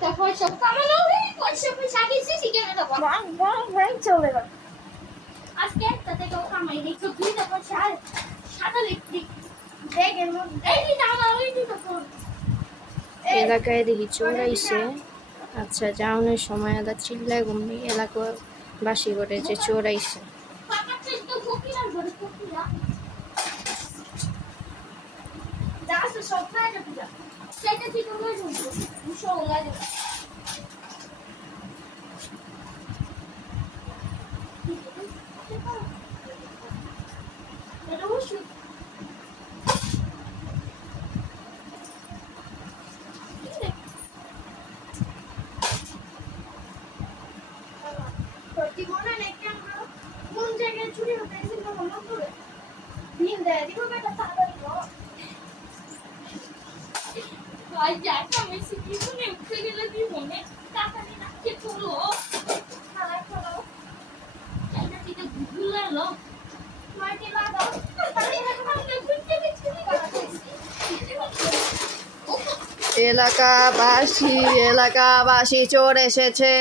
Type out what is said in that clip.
তারপর সব কামানো হয়ে পয়সা পয়সা গেছে শিখে দেবো ব্যাং চলে গেল আজকে একটা থেকে কামাই দেখছো তুই তারপর সাদা ইলেকট্রিক ব্যাগের মধ্যে এই যে আমার ওই দিকে ফোন এলাকায় দেখি চোর আইছে। আচ্ছা যাওয়ানোর সময় আদা চিল্লায় ঘুমনি এলাকাবাসী করে যে চোর আইছে। পাকাচ্ছে তো ফকিরা ঘরে ফকিরা যাস সব খায় না তুই সেটা ঠিক হয়ে যাবে মুশো লাগে এটা ওষুধ প্রতি মনে নেই কেন কোন জায়গায় চুরি হতে এসেছিল মনে করে দিন দেয় দিব বেটা তাড়াতাড়ি কর ভাই যাক আমি সিটি শুনে উঠে গেলে দি মনে তাড়াতাড়ি নাকে চলো খালা চলো এটা ঠিক গুগল লো মাটি লাগাও তাড়াতাড়ি আমরা ঘুরতে গেছি এলাকাবাসী চোর এসেছে।